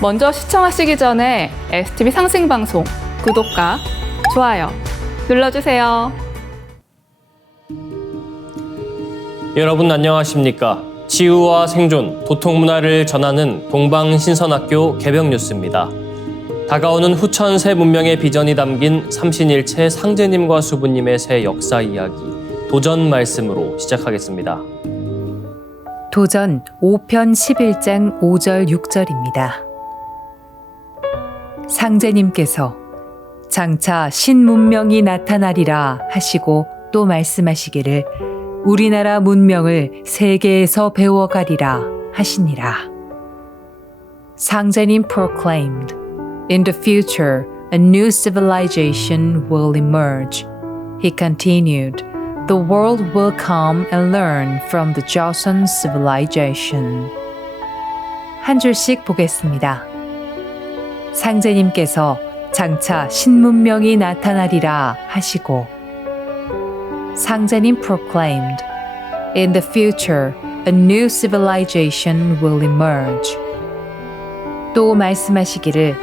먼저 시청하시기 전에 STV 상승방송 구독과 좋아요 눌러주세요. 여러분 안녕하십니까? 치유와 생존, 도통문화를 전하는 동방신선학교 개벽뉴스입니다. 다가오는 후천 새 문명의 비전이 담긴 삼신일체 상제님과 수부님의 새 역사 이야기, 도전 말씀으로 시작하겠습니다. 도전 5편 11장 5절 6절입니다. 상제님께서 장차 신문명이 나타나리라 하시고 또 말씀하시기를 우리나라 문명을 세계에서 배워가리라 하시니라. 상제님 proclaimed, In the future, a new civilization will emerge. He continued, The world will come and learn from the Joseon civilization. 한 줄씩 보겠습니다. 상제님께서 장차 신문명이 나타나리라 하시고 상제님 proclaimed, In the future, a new civilization will emerge. 또 말씀하시기를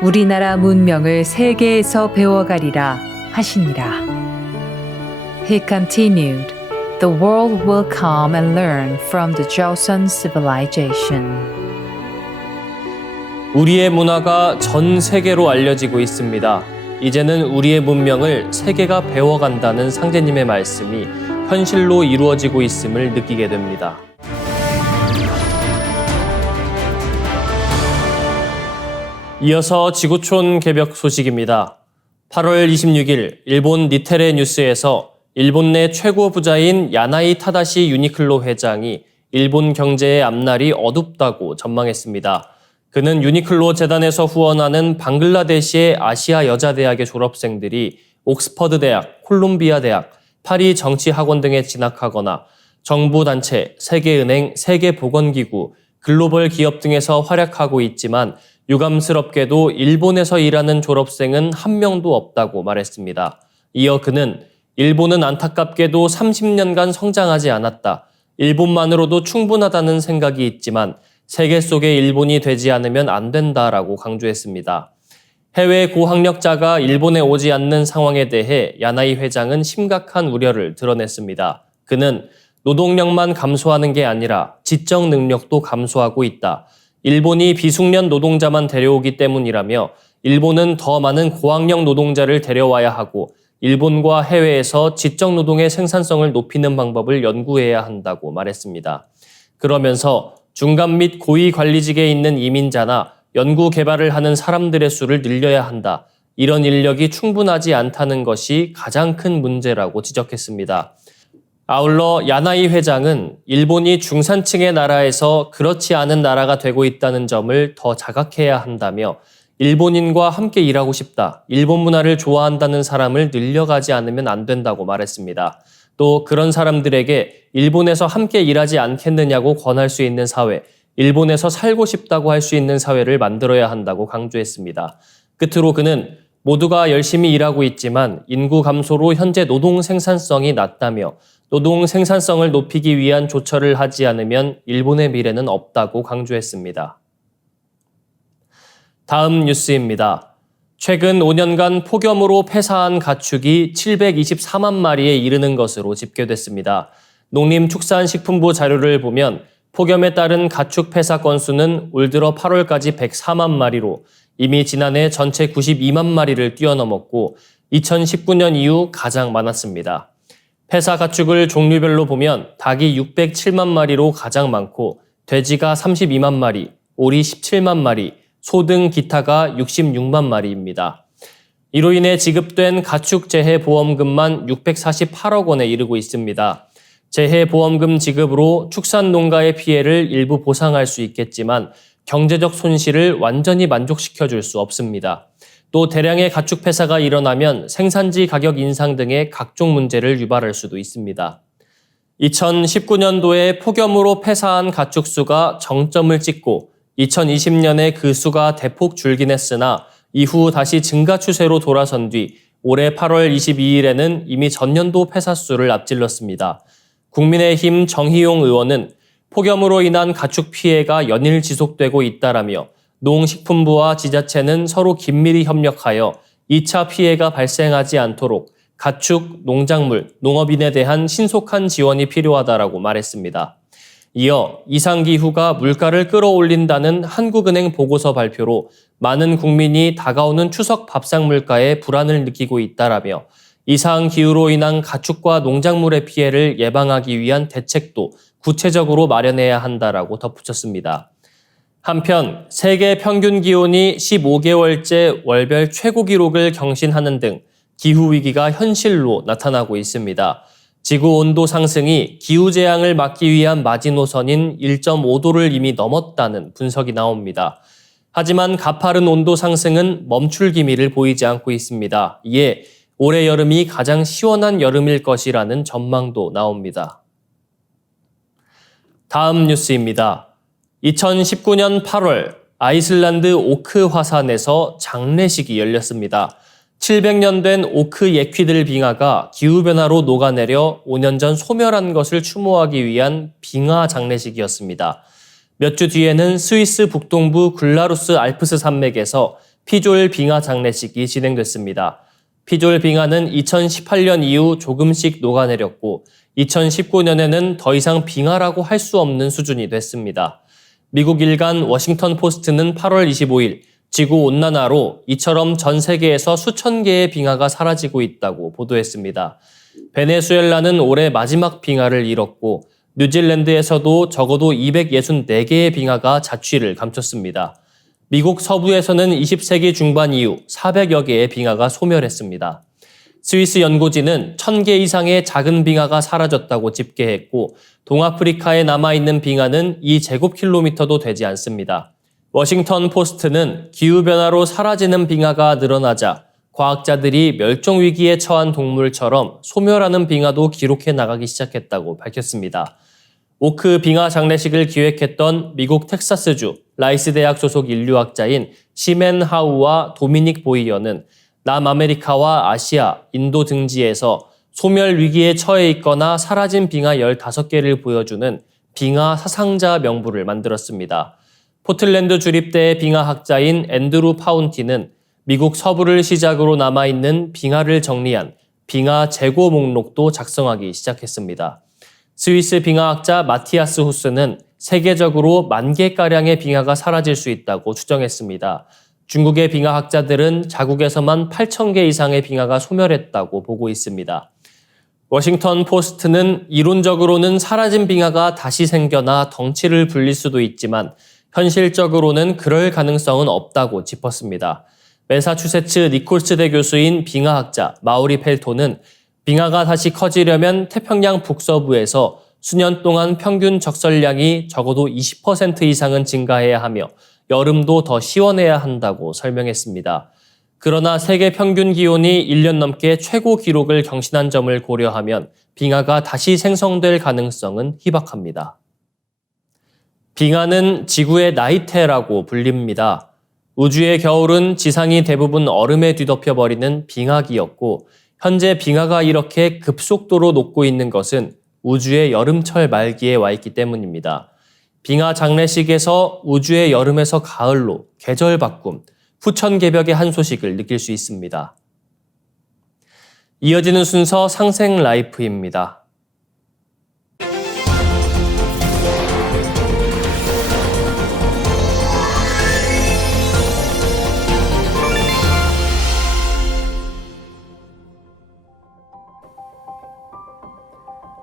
우리나라 문명을 세계에서 배워가리라 하시니라. He continued, The world will come and learn from the Joseon civilization. 우리의 문화가 전 세계로 알려지고 있습니다. 이제는 우리의 문명을 세계가 배워간다는 상제님의 말씀이 현실로 이루어지고 있음을 느끼게 됩니다. 이어서 지구촌 개벽 소식입니다. 8월 26일 일본 니테레 뉴스에서 일본 내 최고 부자인 야나이 타다시 유니클로 회장이 일본 경제의 앞날이 어둡다고 전망했습니다. 그는 유니클로 재단에서 후원하는 방글라데시의 아시아 여자대학의 졸업생들이 옥스퍼드 대학, 콜롬비아 대학, 파리 정치학원 등에 진학하거나 정부 단체, 세계은행, 세계보건기구, 글로벌 기업 등에서 활약하고 있지만 유감스럽게도 일본에서 일하는 졸업생은 한 명도 없다고 말했습니다. 이어 그는 일본은 안타깝게도 30년간 성장하지 않았다. 일본만으로도 충분하다는 생각이 있지만 세계 속의 일본이 되지 않으면 안 된다라고 강조했습니다. 해외 고학력자가 일본에 오지 않는 상황에 대해 야나이 회장은 심각한 우려를 드러냈습니다. 그는 노동력만 감소하는 게 아니라 지적 능력도 감소하고 있다. 일본이 비숙련 노동자만 데려오기 때문이라며 일본은 더 많은 고학력 노동자를 데려와야 하고 일본과 해외에서 지적 노동의 생산성을 높이는 방법을 연구해야 한다고 말했습니다. 그러면서 중간 및 고위 관리직에 있는 이민자나 연구 개발을 하는 사람들의 수를 늘려야 한다. 이런 인력이 충분하지 않다는 것이 가장 큰 문제라고 지적했습니다. 아울러 야나이 회장은 일본이 중산층의 나라에서 그렇지 않은 나라가 되고 있다는 점을 더 자각해야 한다며 일본인과 함께 일하고 싶다. 일본 문화를 좋아한다는 사람을 늘려가지 않으면 안 된다고 말했습니다. 또 그런 사람들에게 일본에서 함께 일하지 않겠느냐고 권할 수 있는 사회, 일본에서 살고 싶다고 할 수 있는 사회를 만들어야 한다고 강조했습니다. 끝으로 그는 모두가 열심히 일하고 있지만 인구 감소로 현재 노동 생산성이 낮다며 노동 생산성을 높이기 위한 조처를 하지 않으면 일본의 미래는 없다고 강조했습니다. 다음 뉴스입니다. 최근 5년간 폭염으로 폐사한 가축이 724만 마리에 이르는 것으로 집계됐습니다. 농림축산식품부 자료를 보면 폭염에 따른 가축 폐사 건수는 올 들어 8월까지 104만 마리로 이미 지난해 전체 92만 마리를 뛰어넘었고 2019년 이후 가장 많았습니다. 폐사 가축을 종류별로 보면 닭이 607만 마리로 가장 많고 돼지가 32만 마리, 오리 17만 마리, 소 등 기타가 66만 마리입니다. 이로 인해 지급된 가축재해보험금만 648억 원에 이르고 있습니다. 재해보험금 지급으로 축산농가의 피해를 일부 보상할 수 있겠지만 경제적 손실을 완전히 만족시켜줄 수 없습니다. 또 대량의 가축 폐사가 일어나면 생산지 가격 인상 등의 각종 문제를 유발할 수도 있습니다. 2019년도에 폭염으로 폐사한 가축 수가 정점을 찍고 2020년에 그 수가 대폭 줄긴 했으나 이후 다시 증가 추세로 돌아선 뒤 올해 8월 22일에는 이미 전년도 폐사 수를 앞질렀습니다. 국민의힘 정희용 의원은 폭염으로 인한 가축 피해가 연일 지속되고 있다라며 농식품부와 지자체는 서로 긴밀히 협력하여 2차 피해가 발생하지 않도록 가축, 농작물, 농업인에 대한 신속한 지원이 필요하다라고 말했습니다. 이어 이상기후가 물가를 끌어올린다는 한국은행 보고서 발표로 많은 국민이 다가오는 추석 밥상 물가에 불안을 느끼고 있다라며 이상기후로 인한 가축과 농작물의 피해를 예방하기 위한 대책도 구체적으로 마련해야 한다라고 덧붙였습니다. 한편 세계 평균 기온이 15개월째 월별 최고 기록을 경신하는 등 기후위기가 현실로 나타나고 있습니다. 지구 온도 상승이 기후재앙을 막기 위한 마지노선인 1.5도를 이미 넘었다는 분석이 나옵니다. 하지만 가파른 온도 상승은 멈출 기미를 보이지 않고 있습니다. 이에 올해 여름이 가장 시원한 여름일 것이라는 전망도 나옵니다. 다음 뉴스입니다. 2019년 8월 아이슬란드 오크 화산에서 장례식이 열렸습니다. 700년 된 오크 예퀴들 빙하가 기후변화로 녹아내려 5년 전 소멸한 것을 추모하기 위한 빙하 장례식이었습니다. 몇 주 뒤에는 스위스 북동부 글라루스 알프스 산맥에서 피졸 빙하 장례식이 진행됐습니다. 피졸 빙하는 2018년 이후 조금씩 녹아내렸고 2019년에는 더 이상 빙하라고 할 수 없는 수준이 됐습니다. 미국 일간 워싱턴 포스트는 8월 25일 지구온난화로 이처럼 전 세계에서 수천 개의 빙하가 사라지고 있다고 보도했습니다. 베네수엘라는 올해 마지막 빙하를 잃었고 뉴질랜드에서도 적어도 264개의 빙하가 자취를 감췄습니다. 미국 서부에서는 20세기 중반 이후 400여 개의 빙하가 소멸했습니다. 스위스 연고지는 1000개 이상의 작은 빙하가 사라졌다고 집계했고 동아프리카에 남아있는 빙하는 2제곱킬로미터도 되지 않습니다. 워싱턴 포스트는 기후변화로 사라지는 빙하가 늘어나자 과학자들이 멸종위기에 처한 동물처럼 소멸하는 빙하도 기록해 나가기 시작했다고 밝혔습니다. 오크 빙하 장례식을 기획했던 미국 텍사스주 라이스 대학 소속 인류학자인 시멘 하우와 도미닉 보이어는 남아메리카와 아시아, 인도 등지에서 소멸 위기에 처해 있거나 사라진 빙하 15개를 보여주는 빙하 사상자 명부를 만들었습니다. 포틀랜드 주립대의 빙하학자인 앤드루 파운티는 미국 서부를 시작으로 남아있는 빙하를 정리한 빙하 재고 목록도 작성하기 시작했습니다. 스위스 빙하학자 마티아스 후스는 세계적으로 10,000개가량의 빙하가 사라질 수 있다고 추정했습니다. 중국의 빙하학자들은 자국에서만 8,000개 이상의 빙하가 소멸했다고 보고 있습니다. 워싱턴 포스트는 이론적으로는 사라진 빙하가 다시 생겨나 덩치를 불릴 수도 있지만 현실적으로는 그럴 가능성은 없다고 짚었습니다. 매사추세츠 니콜스대 교수인 빙하학자 마우리 펠토는 빙하가 다시 커지려면 태평양 북서부에서 수년 동안 평균 적설량이 적어도 20% 이상은 증가해야 하며 여름도 더 시원해야 한다고 설명했습니다. 그러나 세계 평균 기온이 1년 넘게 최고 기록을 경신한 점을 고려하면 빙하가 다시 생성될 가능성은 희박합니다. 빙하는 지구의 나이테라고 불립니다. 우주의 겨울은 지상이 대부분 얼음에 뒤덮여버리는 빙하기였고 현재 빙하가 이렇게 급속도로 녹고 있는 것은 우주의 여름철 말기에 와 있기 때문입니다. 빙하 장례식에서 우주의 여름에서 가을로 계절 바꿈, 후천개벽의 한 소식을 느낄 수 있습니다. 이어지는 순서 상생 라이프입니다.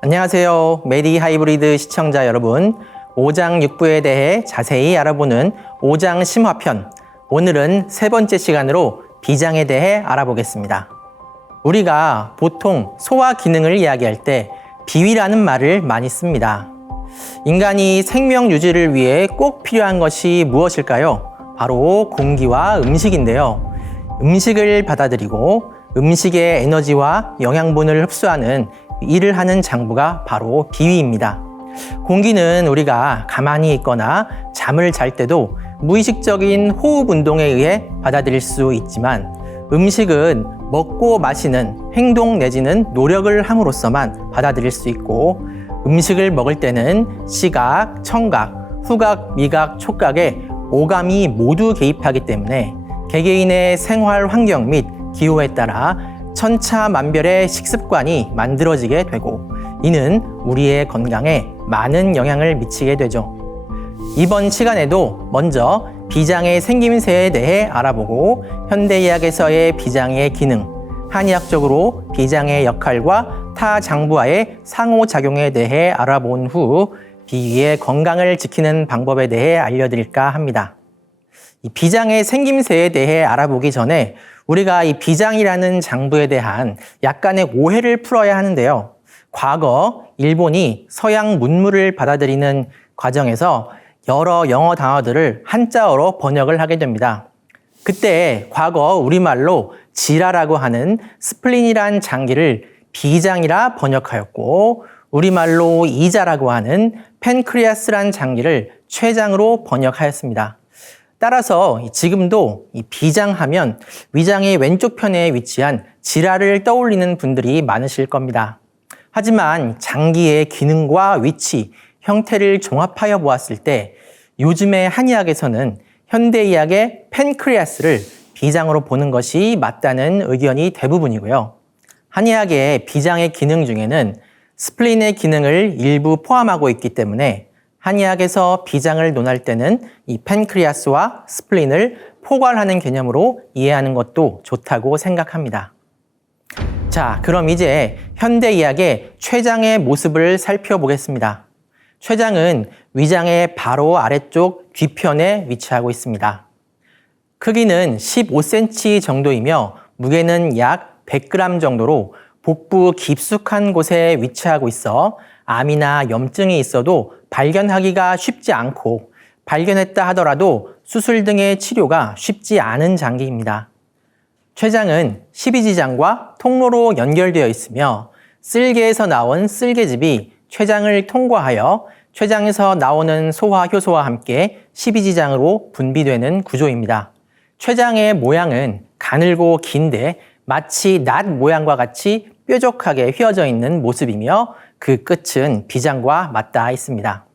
안녕하세요. 메디 하이브리드 시청자 여러분. 5장 6부에 대해 자세히 알아보는 5장 심화편. 오늘은 세 번째 시간으로 비장에 대해 알아보겠습니다. 우리가 보통 소화 기능을 이야기할 때 비위라는 말을 많이 씁니다. 인간이 생명 유지를 위해 꼭 필요한 것이 무엇일까요? 바로 공기와 음식인데요. 음식을 받아들이고 음식의 에너지와 영양분을 흡수하는 일을 하는 장부가 바로 비위입니다. 공기는 우리가 가만히 있거나 잠을 잘 때도 무의식적인 호흡 운동에 의해 받아들일 수 있지만 음식은 먹고 마시는 행동 내지는 노력을 함으로써만 받아들일 수 있고 음식을 먹을 때는 시각, 청각, 후각, 미각, 촉각의 오감이 모두 개입하기 때문에 개개인의 생활 환경 및 기호에 따라 천차만별의 식습관이 만들어지게 되고 이는 우리의 건강에 많은 영향을 미치게 되죠. 이번 시간에도 먼저 비장의 생김새에 대해 알아보고 현대의학에서의 비장의 기능, 한의학적으로 비장의 역할과 타 장부와의 상호작용에 대해 알아본 후 비위의 건강을 지키는 방법에 대해 알려드릴까 합니다. 이 비장의 생김새에 대해 알아보기 전에 우리가 이 비장이라는 장부에 대한 약간의 오해를 풀어야 하는데요. 과거 일본이 서양 문물을 받아들이는 과정에서 여러 영어 단어들을 한자어로 번역을 하게 됩니다. 그때 과거 우리말로 지라라고 하는 스플린이란 장기를 비장이라 번역하였고 우리말로 이자라고 하는 팬크리아스란 장기를 췌장으로 번역하였습니다. 따라서 지금도 이 비장하면 위장의 왼쪽 편에 위치한 지라를 떠올리는 분들이 많으실 겁니다. 하지만 장기의 기능과 위치, 형태를 종합하여 보았을 때 요즘의 한의학에서는 현대의학의 팬크리아스를 비장으로 보는 것이 맞다는 의견이 대부분이고요. 한의학의 비장의 기능 중에는 스플린의 기능을 일부 포함하고 있기 때문에 한의학에서 비장을 논할 때는 이 팬크리아스와 스플린을 포괄하는 개념으로 이해하는 것도 좋다고 생각합니다. 자, 그럼 이제 현대의학의 췌장의 모습을 살펴보겠습니다. 췌장은 위장의 바로 아래쪽 뒤편에 위치하고 있습니다. 크기는 15cm 정도이며 무게는 약 100g 정도로 복부 깊숙한 곳에 위치하고 있어 암이나 염증이 있어도 발견하기가 쉽지 않고 발견했다 하더라도 수술 등의 치료가 쉽지 않은 장기입니다. 췌장은 십이지장과 통로로 연결되어 있으며 쓸개에서 나온 쓸개즙이 췌장을 통과하여 췌장에서 나오는 소화효소와 함께 십이지장으로 분비되는 구조입니다. 췌장의 모양은 가늘고 긴데 마치 낫 모양과 같이 뾰족하게 휘어져 있는 모습이며 그 끝은 비장과 맞닿아 있습니다.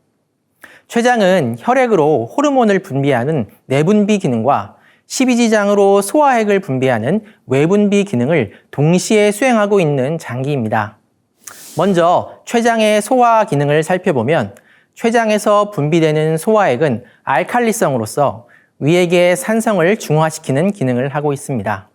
췌장은 혈액으로 호르몬을 분비하는 내분비 기능과 십이지장으로 소화액을 분비하는 외분비 기능을 동시에 수행하고 있는 장기입니다. 먼저 췌장의 소화 기능을 살펴보면 췌장에서 분비되는 소화액은 알칼리성으로서 위액의 산성을 중화시키는 기능을 하고 있습니다.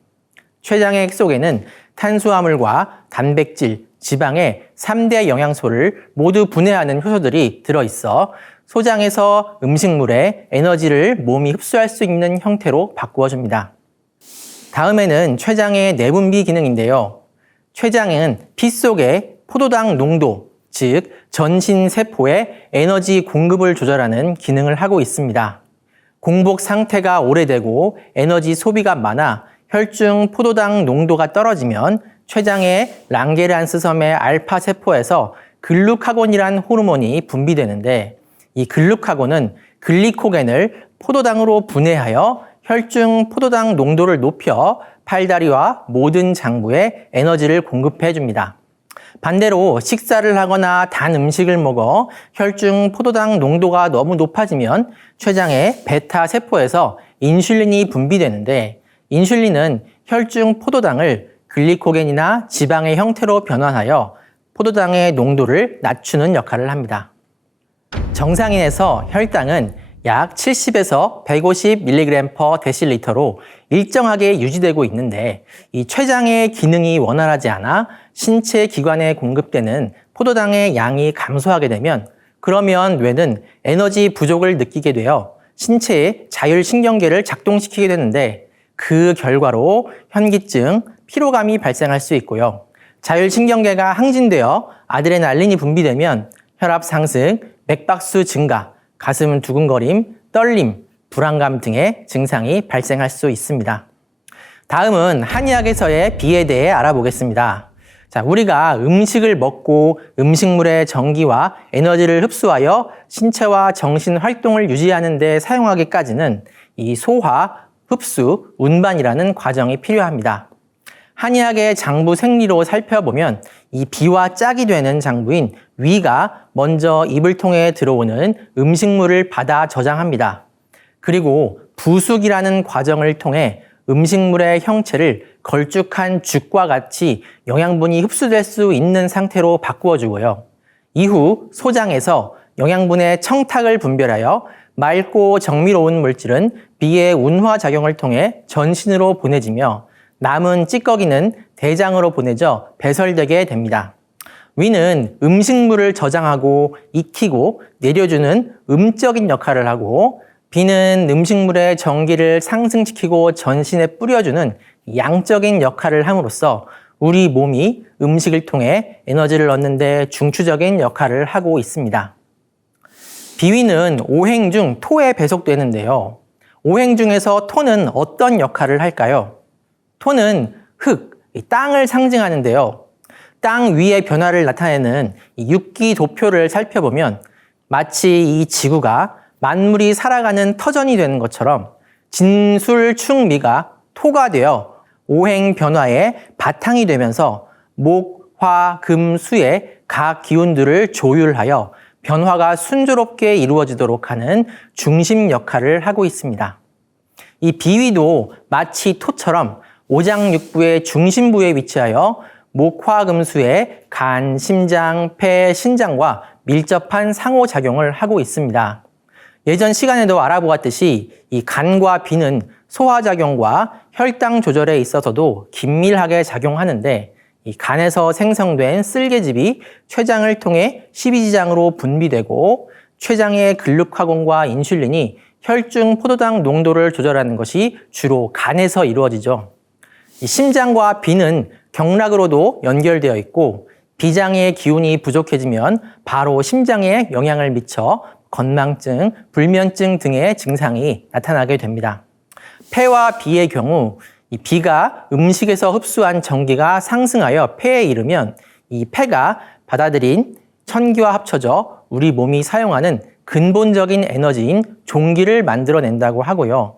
췌장액 속에는 탄수화물과 단백질, 지방의 3대 영양소를 모두 분해하는 효소들이 들어있어 소장에서 음식물에 에너지를 몸이 흡수할 수 있는 형태로 바꾸어줍니다. 다음에는 췌장의 내분비 기능인데요. 췌장은 피 속의 포도당 농도, 즉 전신세포의 에너지 공급을 조절하는 기능을 하고 있습니다. 공복 상태가 오래되고 에너지 소비가 많아 혈중 포도당 농도가 떨어지면 췌장의 랑게란스섬의 알파 세포에서 글루카곤이란 호르몬이 분비되는데 이 글루카곤은 글리코겐을 포도당으로 분해하여 혈중 포도당 농도를 높여 팔다리와 모든 장부에 에너지를 공급해 줍니다. 반대로 식사를 하거나 단 음식을 먹어 혈중 포도당 농도가 너무 높아지면 췌장의 베타 세포에서 인슐린이 분비되는데 인슐린은 혈중 포도당을 글리코겐이나 지방의 형태로 변환하여 포도당의 농도를 낮추는 역할을 합니다. 정상인에서 혈당은 약 70에서 150mg/dl로 일정하게 유지되고 있는데 이 췌장의 기능이 원활하지 않아 신체 기관에 공급되는 포도당의 양이 감소하게 되면 그러면 뇌는 에너지 부족을 느끼게 되어 신체의 자율신경계를 작동시키게 되는데 그 결과로 현기증, 피로감이 발생할 수 있고요. 자율신경계가 항진되어 아드레날린이 분비되면 혈압 상승, 맥박수 증가, 가슴 두근거림, 떨림, 불안감 등의 증상이 발생할 수 있습니다. 다음은 한의학에서의 비에 대해 알아보겠습니다. 자, 우리가 음식을 먹고 음식물의 전기와 에너지를 흡수하여 신체와 정신 활동을 유지하는 데 사용하기까지는 이 소화, 흡수, 운반이라는 과정이 필요합니다. 한의학의 장부 생리로 살펴보면 이 비와 짝이 되는 장부인 위가 먼저 입을 통해 들어오는 음식물을 받아 저장합니다. 그리고 부숙이라는 과정을 통해 음식물의 형체를 걸쭉한 죽과 같이 영양분이 흡수될 수 있는 상태로 바꾸어주고요. 이후 소장에서 영양분의 청탁을 분별하여 맑고 정밀로운 물질은 비의 운화 작용을 통해 전신으로 보내지며 남은 찌꺼기는 대장으로 보내져 배설되게 됩니다. 위는 음식물을 저장하고 익히고 내려주는 음적인 역할을 하고, 비는 음식물의 전기를 상승시키고 전신에 뿌려주는 양적인 역할을 함으로써 우리 몸이 음식을 통해 에너지를 얻는 데 중추적인 역할을 하고 있습니다. 비위는 오행 중 토에 배속되는데요. 오행 중에서 토는 어떤 역할을 할까요? 토는 흙, 땅을 상징하는데요. 땅 위의 변화를 나타내는 육기 도표를 살펴보면 마치 이 지구가 만물이 살아가는 터전이 되는 것처럼 진술충미가 토가 되어 오행 변화의 바탕이 되면서 목, 화, 금, 수의 각 기운들을 조율하여 변화가 순조롭게 이루어지도록 하는 중심 역할을 하고 있습니다. 이 비위도 마치 토처럼 오장육부의 중심부에 위치하여 목, 화, 금, 수의 간, 심장, 폐, 신장과 밀접한 상호작용을 하고 있습니다. 예전 시간에도 알아보았듯이 이 간과 비는 소화작용과 혈당 조절에 있어서도 긴밀하게 작용하는데, 이 간에서 생성된 쓸개즙이 췌장을 통해 십이지장으로 분비되고 췌장의 근육화공과 인슐린이 혈중 포도당 농도를 조절하는 것이 주로 간에서 이루어지죠. 이 심장과 비는 경락으로도 연결되어 있고 비장의 기운이 부족해지면 바로 심장에 영향을 미쳐 건망증, 불면증 등의 증상이 나타나게 됩니다. 폐와 비의 경우 이 비가 음식에서 흡수한 전기가 상승하여 폐에 이르면 이 폐가 받아들인 천기와 합쳐져 우리 몸이 사용하는 근본적인 에너지인 종기를 만들어낸다고 하고요.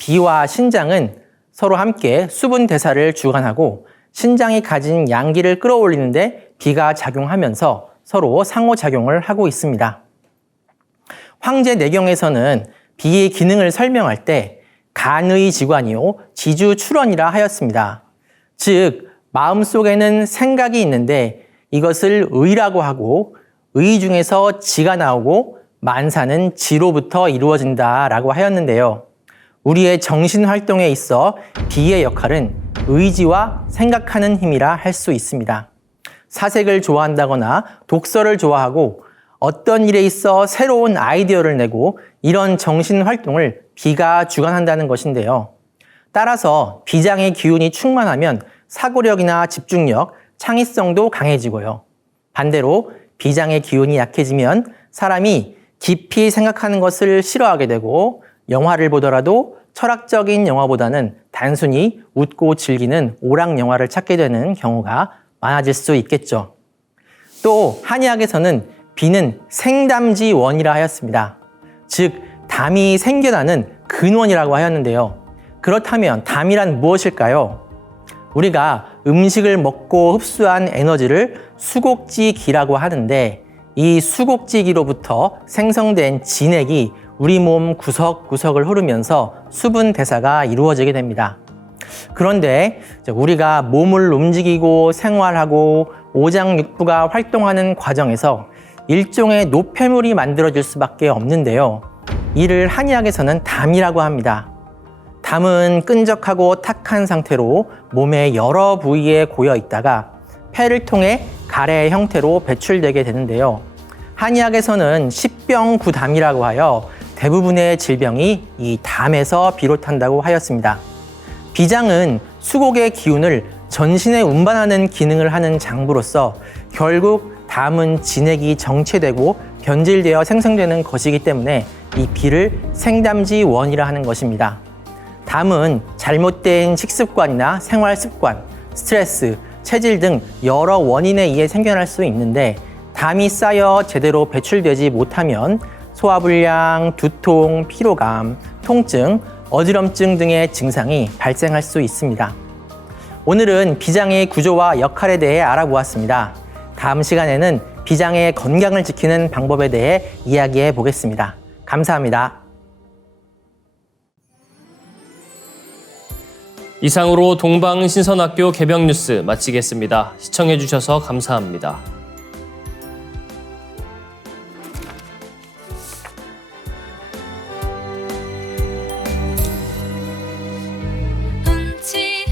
비와 신장은 서로 함께 수분 대사를 주관하고 신장이 가진 양기를 끌어올리는데 비가 작용하면서 서로 상호작용을 하고 있습니다. 황제내경에서는 비의 기능을 설명할 때 간의 지관이요 지주출원이라 하였습니다. 즉 마음속에는 생각이 있는데 이것을 의라고 하고 의 중에서 지가 나오고 만사는 지로부터 이루어진다라고 하였는데요. 우리의 정신 활동에 있어 비의 역할은 의지와 생각하는 힘이라 할 수 있습니다. 사색을 좋아한다거나 독서를 좋아하고 어떤 일에 있어 새로운 아이디어를 내고 이런 정신 활동을 비가 주관한다는 것인데요. 따라서 비장의 기운이 충만하면 사고력이나 집중력, 창의성도 강해지고요. 반대로 비장의 기운이 약해지면 사람이 깊이 생각하는 것을 싫어하게 되고 영화를 보더라도 철학적인 영화보다는 단순히 웃고 즐기는 오락 영화를 찾게 되는 경우가 많아질 수 있겠죠. 또 한의학에서는 비는 생담지원이라 하였습니다. 즉 담이 생겨나는 근원이라고 하였는데요. 그렇다면 담이란 무엇일까요? 우리가 음식을 먹고 흡수한 에너지를 수곡지기라고 하는데 이 수곡지기로부터 생성된 진액이 우리 몸 구석구석을 흐르면서 수분 대사가 이루어지게 됩니다. 그런데 우리가 몸을 움직이고 생활하고 오장육부가 활동하는 과정에서 일종의 노폐물이 만들어질 수밖에 없는데요. 이를 한의학에서는 담이라고 합니다. 담은 끈적하고 탁한 상태로 몸의 여러 부위에 고여 있다가 폐를 통해 가래의 형태로 배출되게 되는데요. 한의학에서는 십병구담이라고 하여 대부분의 질병이 이 담에서 비롯한다고 하였습니다. 비장은 수곡의 기운을 전신에 운반하는 기능을 하는 장부로서 결국 담은 진액이 정체되고 변질되어 생성되는 것이기 때문에 이 비를 생담지원이라 하는 것입니다. 담은 잘못된 식습관이나 생활습관, 스트레스, 체질 등 여러 원인에 의해 생겨날 수 있는데 담이 쌓여 제대로 배출되지 못하면 소화불량, 두통, 피로감, 통증, 어지럼증 등의 증상이 발생할 수 있습니다. 오늘은 비장의 구조와 역할에 대해 알아보았습니다. 다음 시간에는 비장의 건강을 지키는 방법에 대해 이야기해 보겠습니다. 감사합니다. 이상으로 동방신선학교 개병 뉴스 마치겠습니다. 시청해주셔서 감사합니다.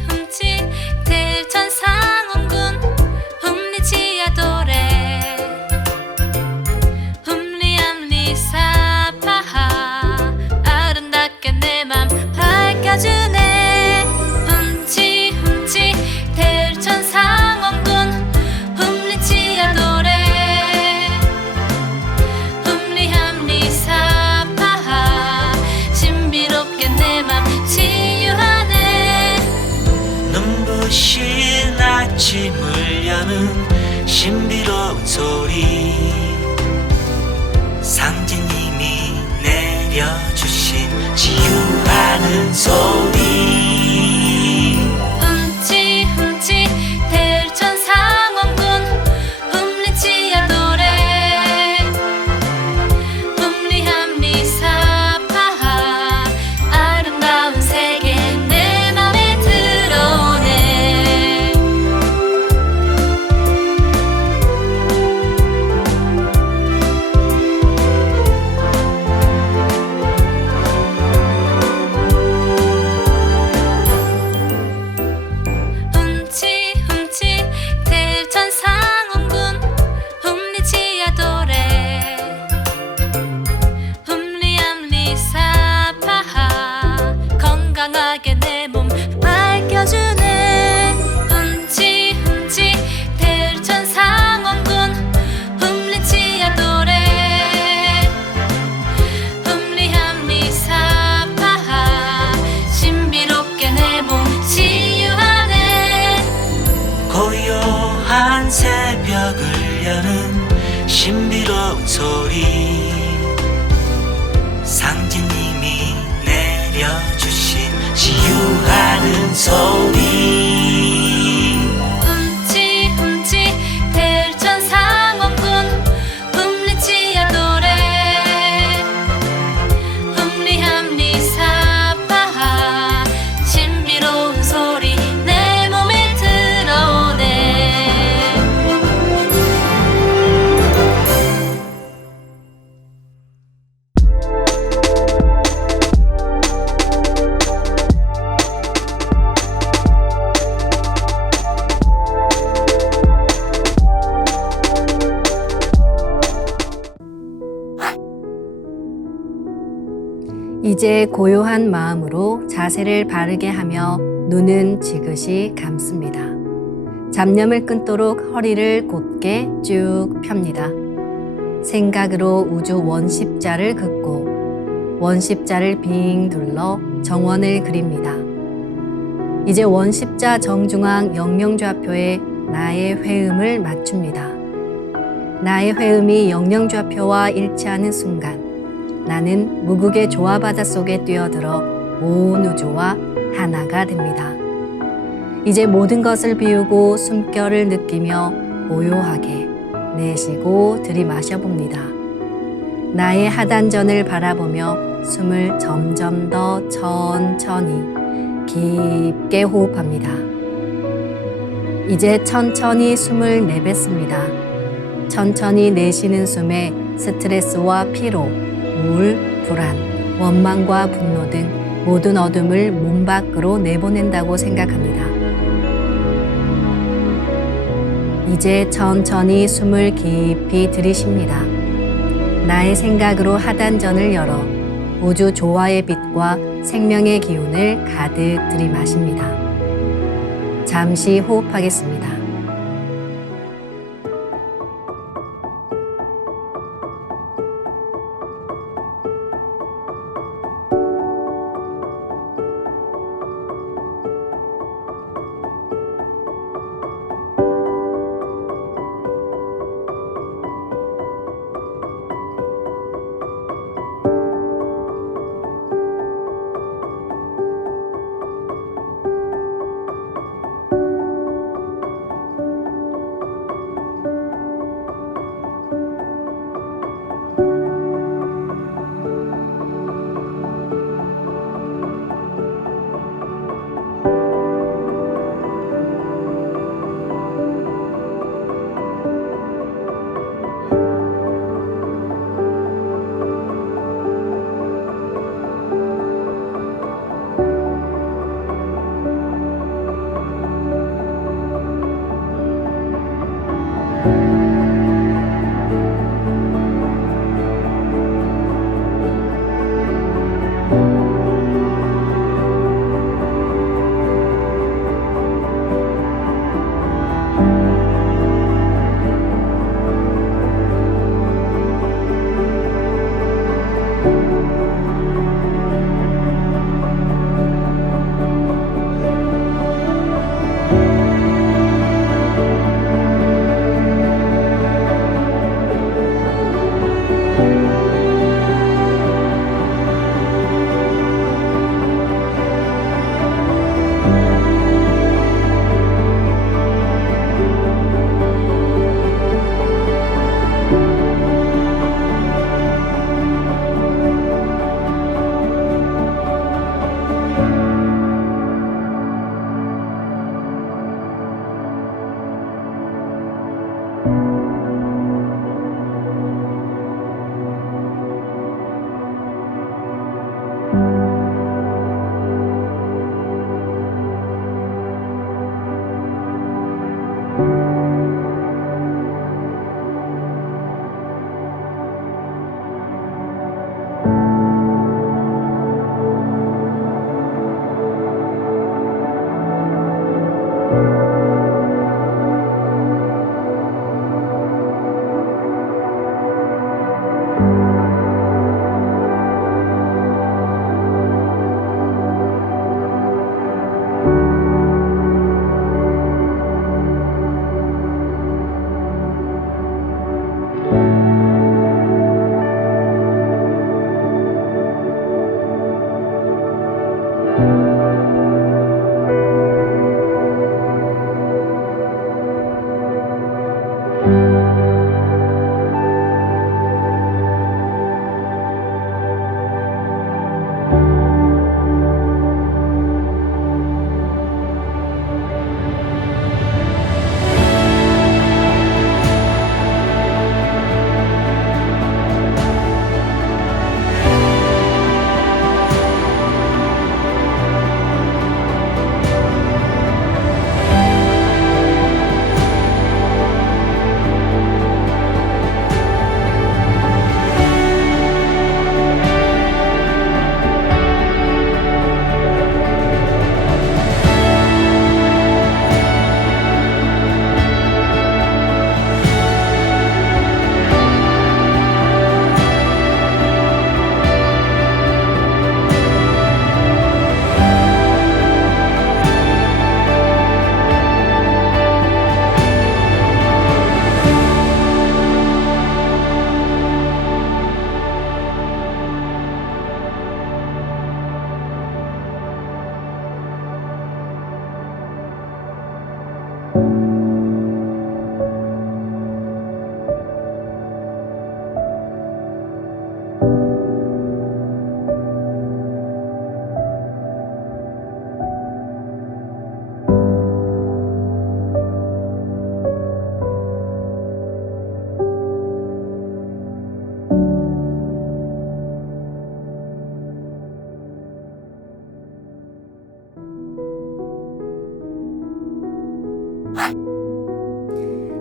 훔치 대천 상원군 훔리지야도래 훔리암리 사파하 아름답게 내 맘 밝혀주네 훔치 대천 상원군 훔리지야도래 훔리암리 사파하 신비롭게 내 맘 치유하네 눈부신 아침을 여는 신비로운 소리 상제님이 내려주신 치유하는 소리 훔치 대천 상원군 훔리지야도래 훔리함리 사파하 아름다운 세계 내 맘에 들어오네 훔치 대천 상원군 훔리지야도래 훔리암리 사파하 건강하게 내 몸 밝혀주네 훔치 대천 상원군 훔리지야도래 훔리암리 사파하 신비롭게 내 몸 치유하네 고요한 새벽을 여는 신비로운 소리 상제님이 내려주신 치유하는 소리 훔치 대천 상원군 훔리지야도래 훔리함리 사파하 신비로운 소리 내 몸에 들어오네 이제 고요한 마음으로 자세를 바르게 하며 눈은 지그시 감습니다. 잡념을 끊도록 허리를 곧게 쭉 펴니다. 생각으로 우주 원십자를 긋고 원십자를 빙 둘러 정원을 그립니다. 이제 원십자 정중앙 영영좌표에 나의 회음을 맞춥니다. 나의 회음이 영영좌표와 일치하는 순간 나는 무국의 조화바다 속에 뛰어들어 온 우주와 하나가 됩니다. 이제 모든 것을 비우고 숨결을 느끼며 고요하게 내쉬고 들이마셔 봅니다. 나의 하단전을 바라보며 숨을 점점 더 천천히 깊게 호흡합니다. 이제 천천히 숨을 내뱉습니다. 천천히 내쉬는 숨에 스트레스와 피로, 우울, 불안, 원망과 분노 등 모든 어둠을 몸 밖으로 내보낸다고 생각합니다. 이제 천천히 숨을 깊이 들이쉽니다. 나의 생각으로 하단전을 열어 우주 조화의 빛과 생명의 기운을 가득 들이마십니다. 잠시 호흡하겠습니다.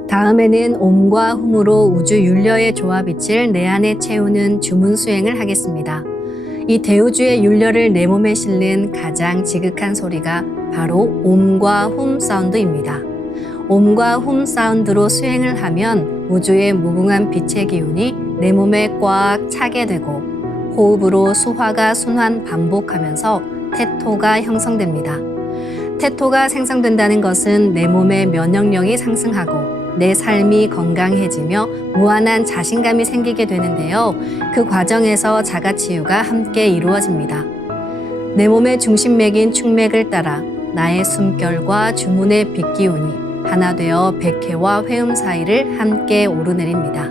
다음에는 옴과 훔으로 우주 윤려의 조화빛을 내 안에 채우는 주문 수행을 하겠습니다. 이 대우주의 윤려를 내 몸에 실는 가장 지극한 소리가 바로 옴과 훔 사운드입니다. 옴과 훔 사운드로 수행을 하면 우주의 무궁한 빛의 기운이 내 몸에 꽉 차게 되고 호흡으로 수화가 순환 반복하면서 태토가 형성됩니다. 태토가 생성된다는 것은 내 몸의 면역력이 상승하고 내 삶이 건강해지며 무한한 자신감이 생기게 되는데요. 그 과정에서 자가치유가 함께 이루어집니다. 내 몸의 중심맥인 축맥을 따라 나의 숨결과 주문의 빛기운이 하나 되어 백회와 회음 사이를 함께 오르내립니다.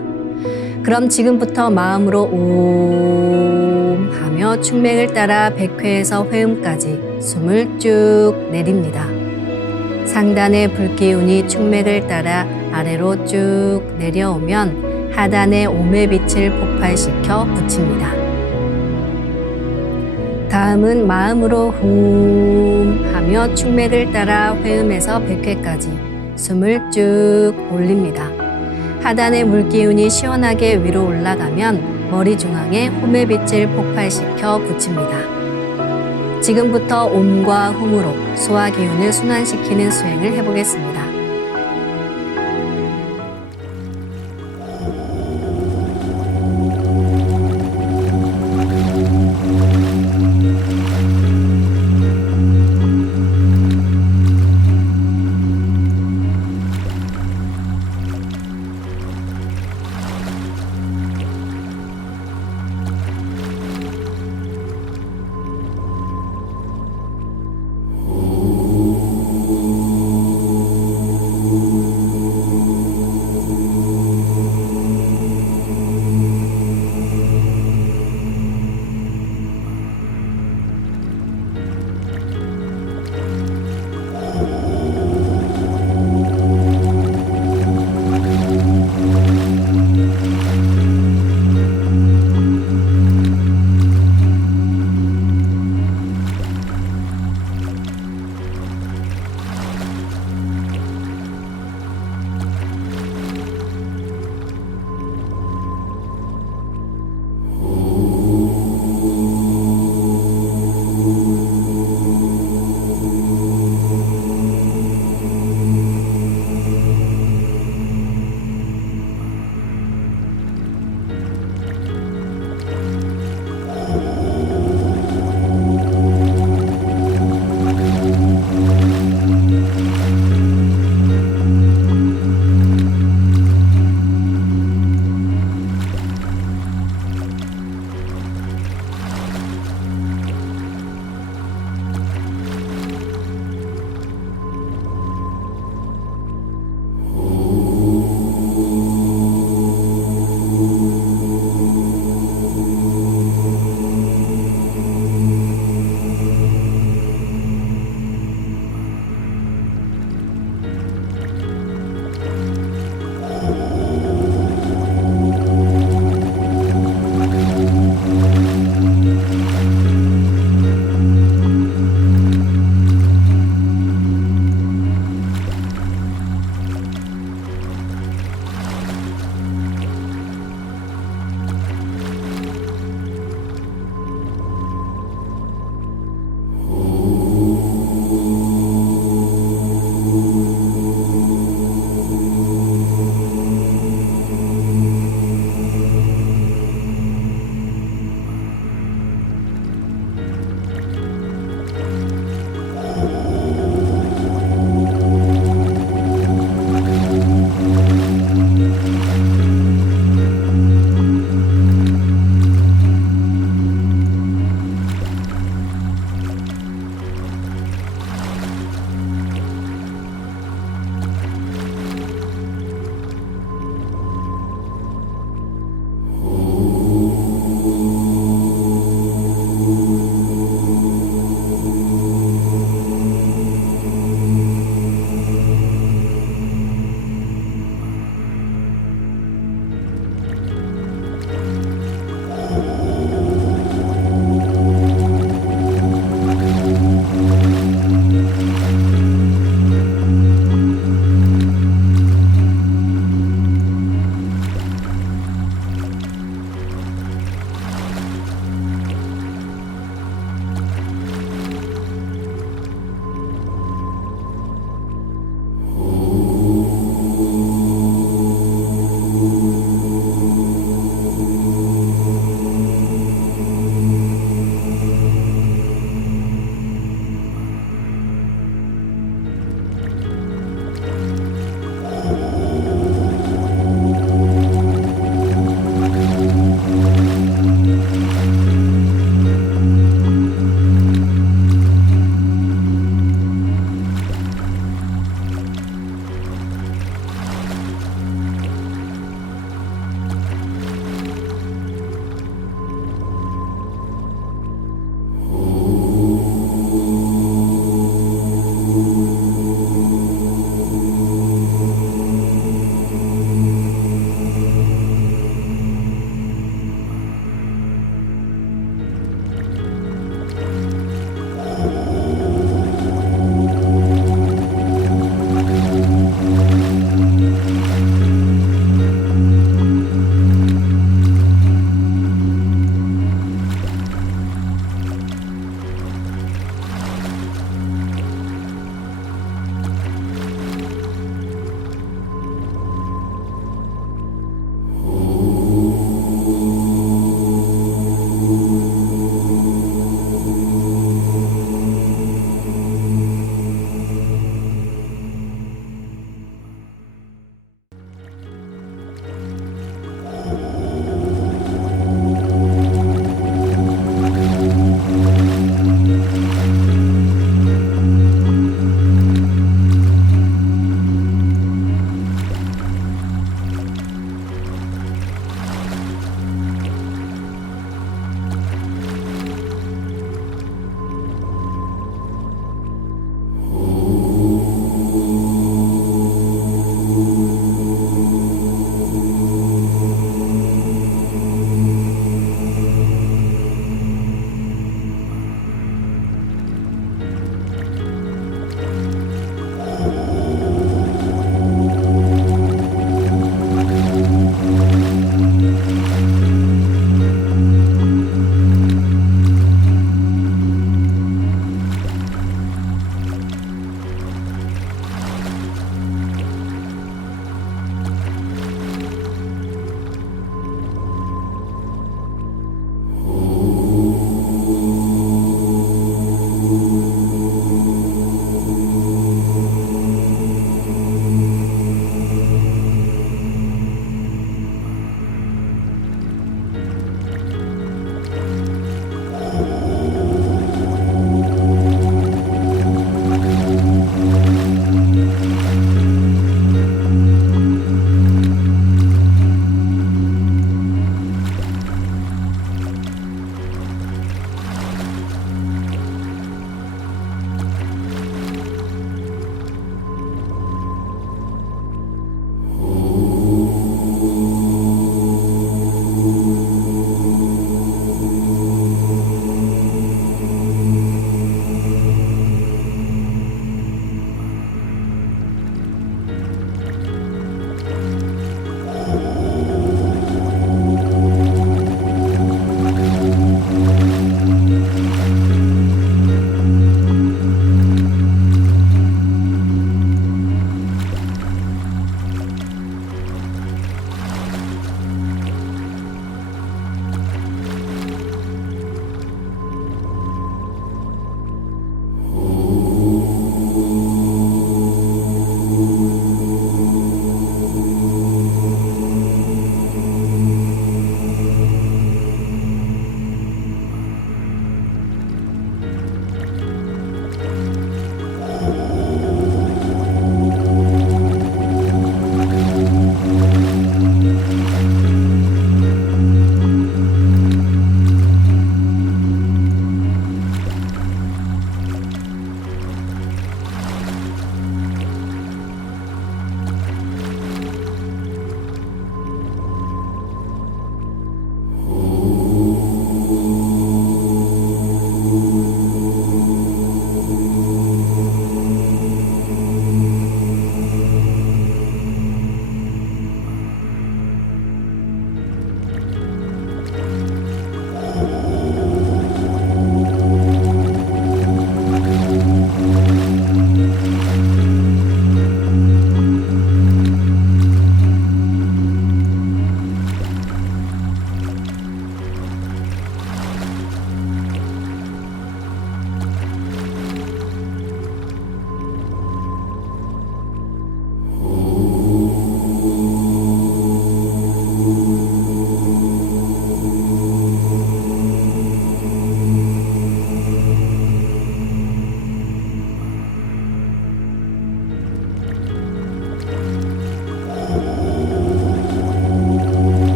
그럼 지금부터 마음으로 옴 하며 축맥을 따라 백회에서 회음까지 숨을 쭉 내립니다. 상단의 불기운이 축맥을 따라 아래로 쭉 내려오면 하단의 옴의 빛을 폭발시켜 붙입니다. 다음은 마음으로 훔 하며 축맥을 따라 회음에서 백회까지 숨을 쭉 올립니다. 하단의 물기운이 시원하게 위로 올라가면 머리 중앙에 홈의 빛을 폭발시켜 붙입니다. 지금부터 옴과 훔으로 소화 기운을 순환시키는 수행을 해보겠습니다.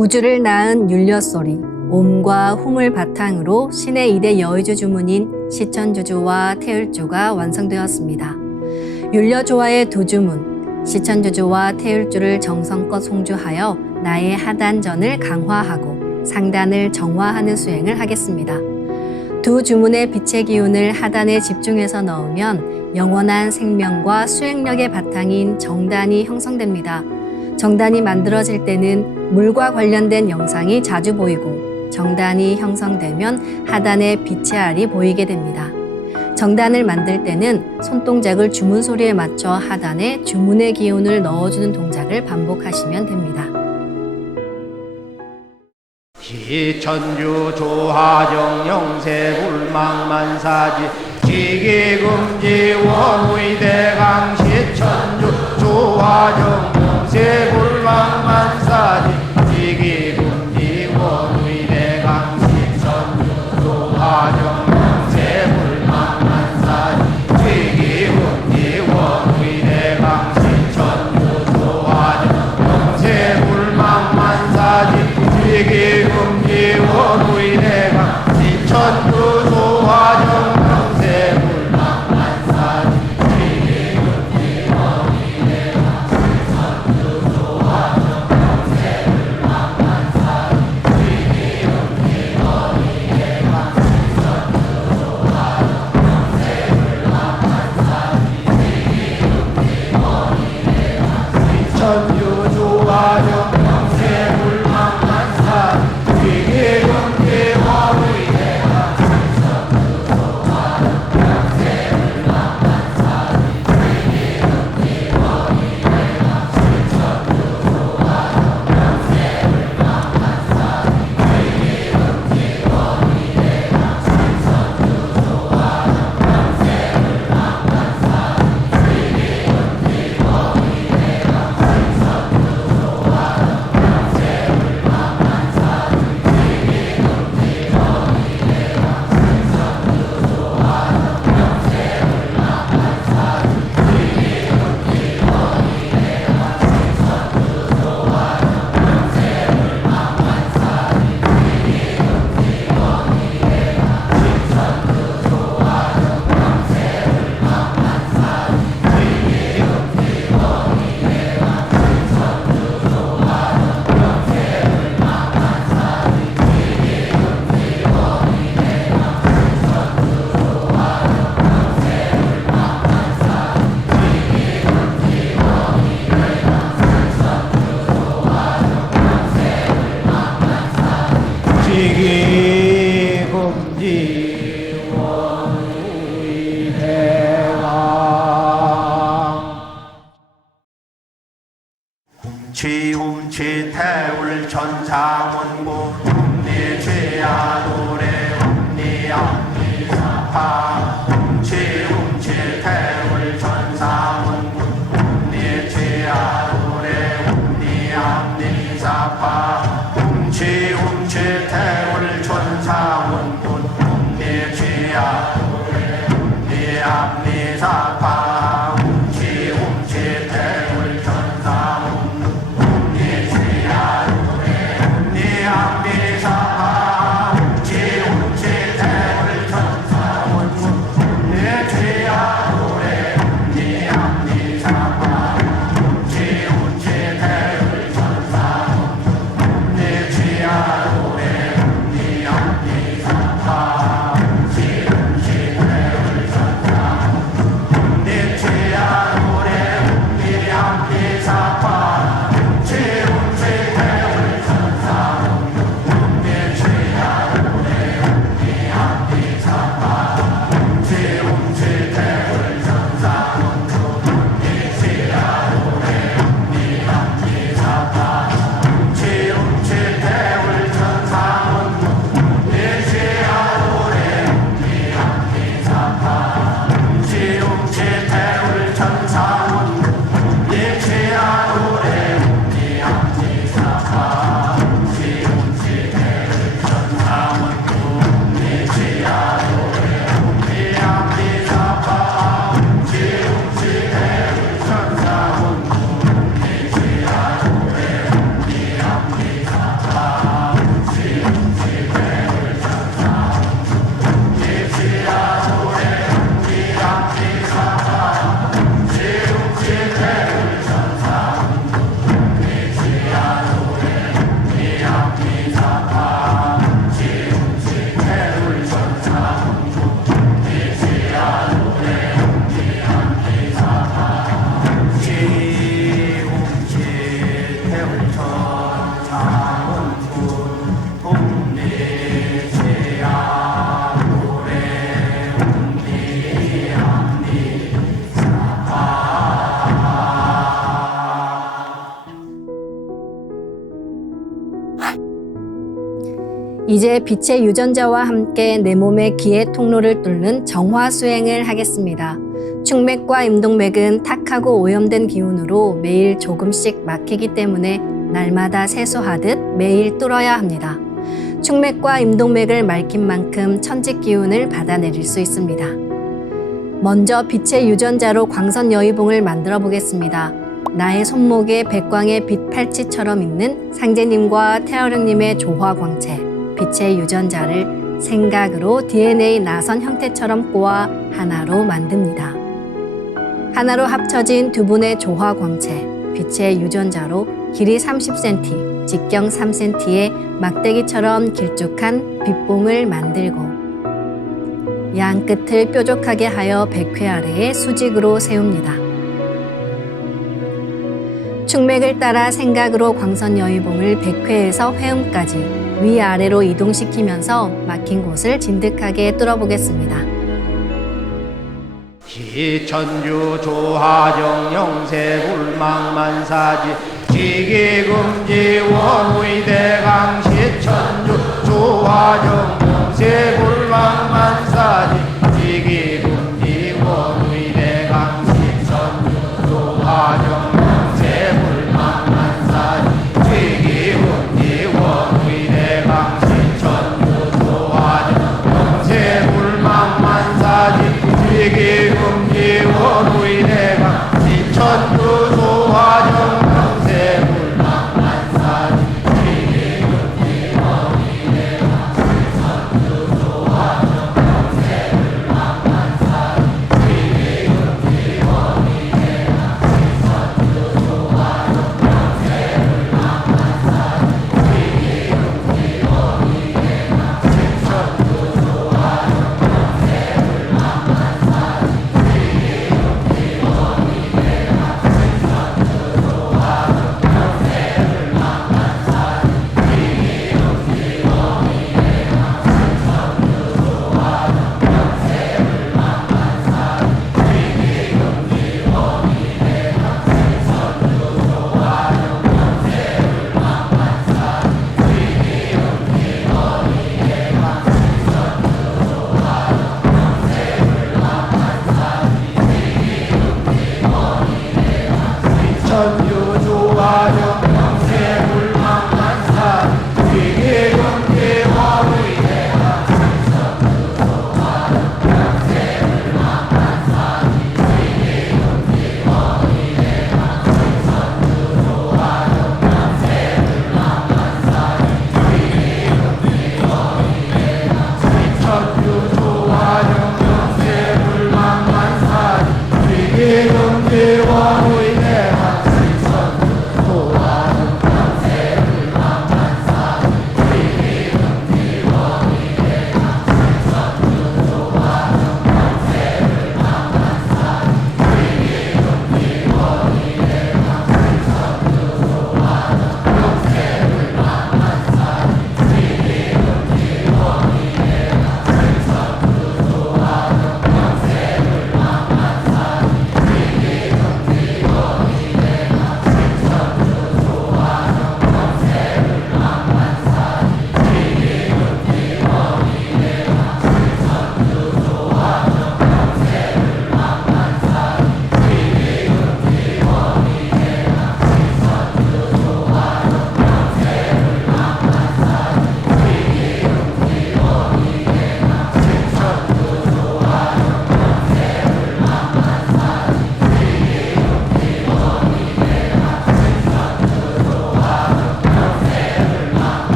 우주를 낳은 율려소리, 옴과 hum을 바탕으로 신의 2대 여의주 주문인 시천주주와 태율주가 완성되었습니다. 율려조화의 두 주문, 시천주주와 태율주를 정성껏 송주하여 나의 하단전을 강화하고 상단을 정화하는 수행을 하겠습니다. 두 주문의 빛의 기운을 하단에 집중해서 넣으면 영원한 생명과 수행력의 바탕인 정단이 형성됩니다. 정단이 만들어질 때는 물과 관련된 영상이 자주 보이고 정단이 형성되면 하단에 빛의 알이 보이게 됩니다. 정단을 만들 때는 손동작을 주문 소리에 맞춰 하단에 주문의 기운을 넣어주는 동작을 반복하시면 됩니다. 시천주 조화정 영세불망만사지 지기금지 원의대강 시천주 조화정 영세불망만사지 지기금지 원의대강 시천주 조화정 영세불망만사지 지기금지 원의대강 시천주 조화정 영세불망만사지 지기금지 원의대강 시천주 조화정 영세불망만사지 지기금지 원의대강 시천주 조화정 영세불망만사지 지기금지 원의대강 시천주 조화정 영세불망만사지 지기금지 원의대강 시천주 조화정 영세불망만사지 지기금지 원의대강 지기금지 원의대강 훔치 태울 천상원고 훔니 죄야 노래 훔니 앞니 사파 훔치 태울 천상원고 훔니 죄야 노래 훔니 앞니 사파 훔치 태울 천상원고 훔니 죄야 노래 훔니 앞니 사파 훔치 태울 천상원고 내 이제 빛의 유전자와 함께 내 몸의 기의 통로를 뚫는 정화 수행을 하겠습니다. 충맥과 임동맥은 탁하고 오염된 기운으로 매일 조금씩 막히기 때문에 날마다 세수하듯 매일 뚫어야 합니다. 충맥과 임동맥을 맑힌 만큼 천직 기운을 받아내릴 수 있습니다. 먼저 빛의 유전자로 광선 여의봉을 만들어 보겠습니다. 나의 손목에 백광의 빛 팔찌처럼 있는 상제님과 태어령님의 조화광채, 빛의 유전자를 생각으로 DNA 나선 형태처럼 꼬아 하나로 만듭니다. 하나로 합쳐진 두 분의 조화광채, 빛의 유전자로 길이 30cm, 직경 3cm의 막대기처럼 길쭉한 빛봉을 만들고 양 끝을 뾰족하게 하여 백회 아래에 수직으로 세웁니다. 충맥을 따라 생각으로 광선 여의봉을 백회에서 회음까지 위아래로 이동시키면서 막힌 곳을 진득하게 뚫어보겠습니다. 기천주 조하정 영세불망만사지 지기금지 원의대강 시천주 조하정 영세불망만사지 지기금지 원의대강 시천주 조하정 영세불망만사지 지기금지 원의대강 시천주 조하정 영세불망만사지 지기금지 원의대강 시천주 조하정 영세불망만사지 지기금지 원의대강 시천주 조하정 영세불망만사지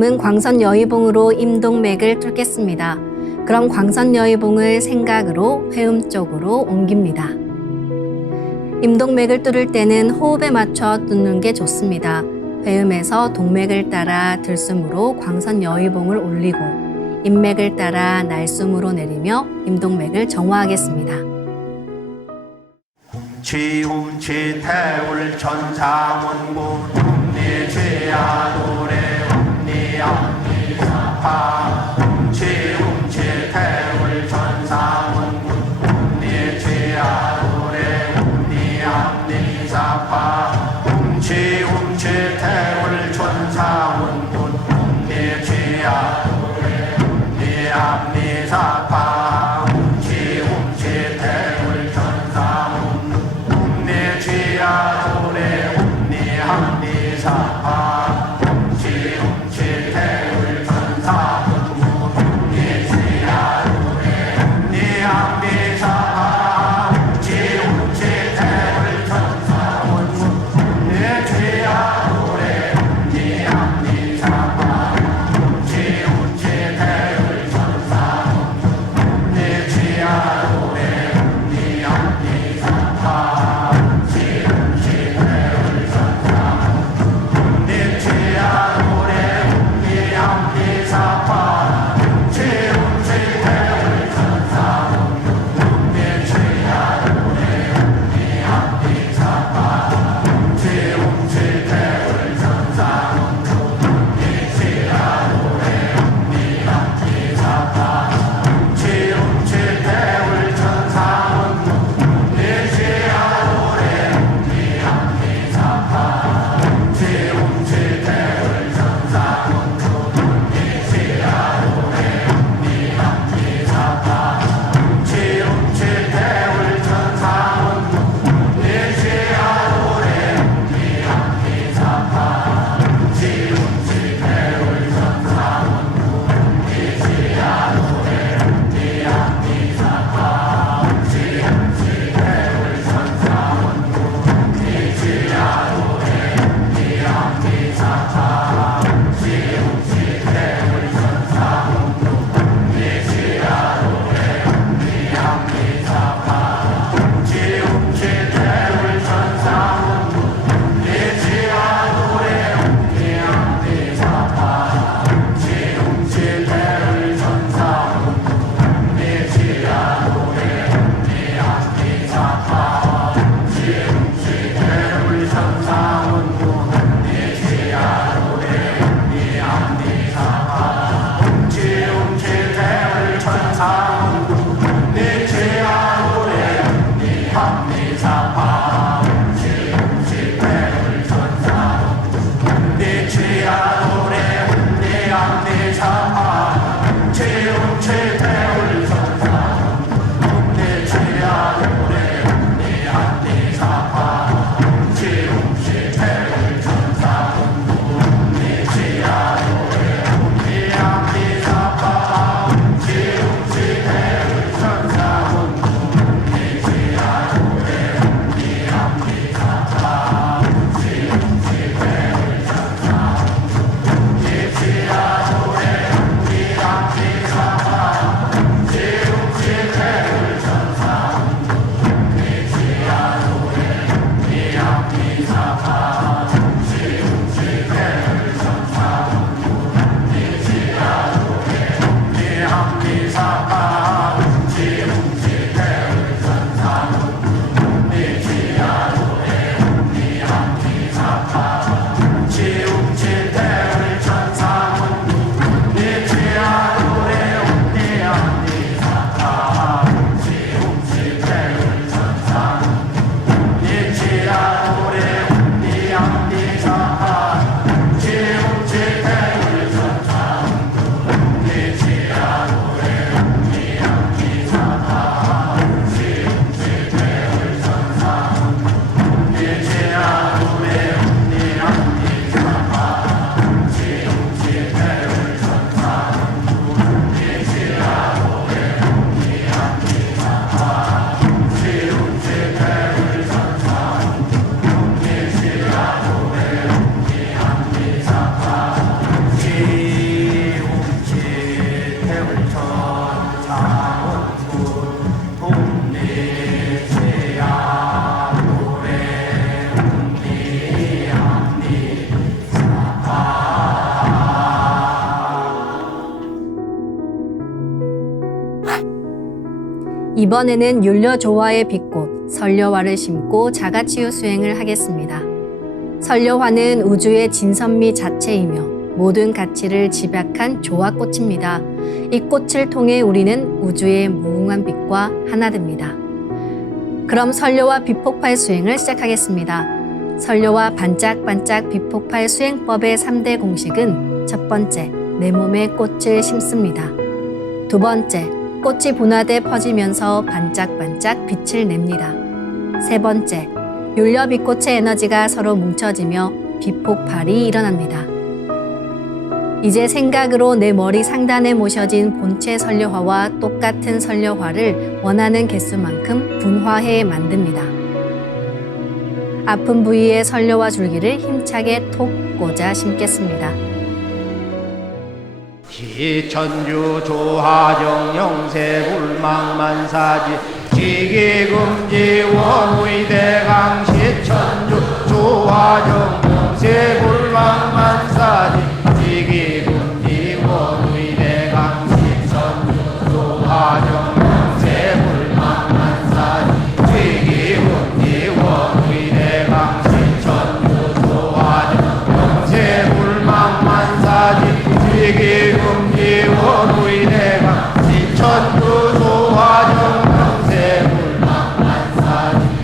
다음은 광선 여의봉으로 임동맥을 뚫겠습니다. 그럼 광선 여의봉을 생각으로 회음 쪽으로 옮깁니다. 임동맥을 뚫을 때는 호흡에 맞춰 뚫는 게 좋습니다. 회음에서 동맥을 따라 들숨으로 광선 여의봉을 올리고 인맥을 따라 날숨으로 내리며 임동맥을 정화하겠습니다. 지움치 태울 천사문구 네 죄야 노래 네 앞니 사파 지움치 태울 천사문구 네 죄야 노래 네 앞니 사파 지움치 태울 천사문구 네 죄야 노래 네 앞니 사파 지움치 태울 천사문구 내 죄야 노래 네 합리사파 지음치 태울 천사 이번에는 율려조화의 빛꽃 설려화를 심고 자가치유 수행을 하겠습니다. 설려화는 우주의 진선미 자체이며 모든 가치를 집약한 조화꽃입니다. 이 꽃을 통해 우리는 우주의 무궁한 빛과 하나 됩니다. 그럼 설려화 빛폭발 수행을 시작하겠습니다. 설려화 반짝반짝 빛폭발 수행법의 3대 공식은 첫 번째, 내 몸에 꽃을 심습니다. 두 번째, 꽃이 분화돼 퍼지면서 반짝반짝 빛을 냅니다. 세 번째, 율려 빛꽃의 에너지가 서로 뭉쳐지며 빛폭발이 일어납니다. 이제 생각으로 내 머리 상단에 모셔진 본체 설려화와 똑같은 설려화를 원하는 개수만큼 분화해 만듭니다. 아픈 부위에 설려화 줄기를 힘차게 톡 꽂아 심겠습니다. 기천주 조하정 영세 불망만사지 지기금지 원의대강 시천주 조하정 영세 불망만사지 지기금지 원의대강 시천주 조하정 영세 불망만사지 지기금지 원의대강 시천주 조하정 영세 불망만사지 지기금지 원의대강 시천주 조하정 영세 불망만사지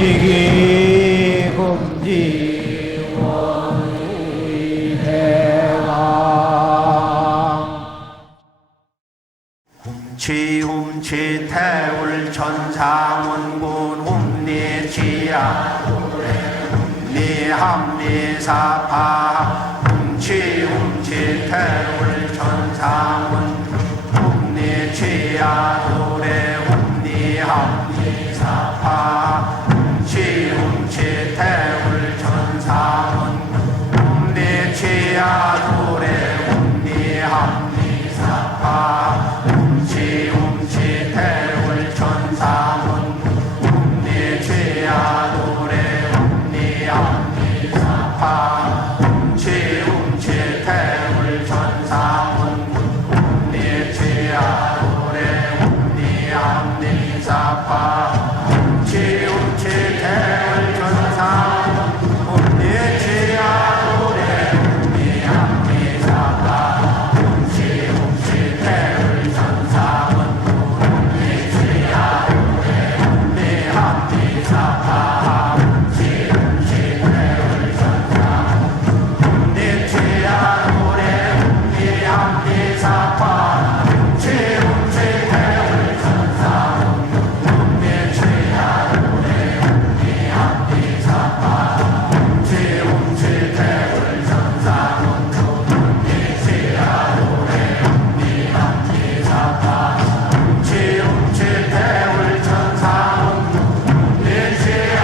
지기금지 원우의 대강 훔치 태울 천상원군 훔리지야 훔리합리사파 훔치 태울 천상원 훔리지야 노래 훔리합리사파 훔치 태울 천상원 훔리지야 노래 훔리합리사파 훔치 태울 천상원 훔리지야 노래 훔리합리사파 훔치 태울 천상원 훔리지야 노래 훔리합리사파 훔치 태울 천상원 훔리지야 노래 훔리합리사파 훔치 태울 천상원 훔리지야 노래 훔리합리사파 훔치 태울 천상원 훔리지야 노래 훔리합리사파 훔치 태울 천상원 훔리지야 노래 훔리합리사파 훔치 태울 천상원 훔리지야 노래 훔리합리사파 훔치 태울 천상원 훔리지야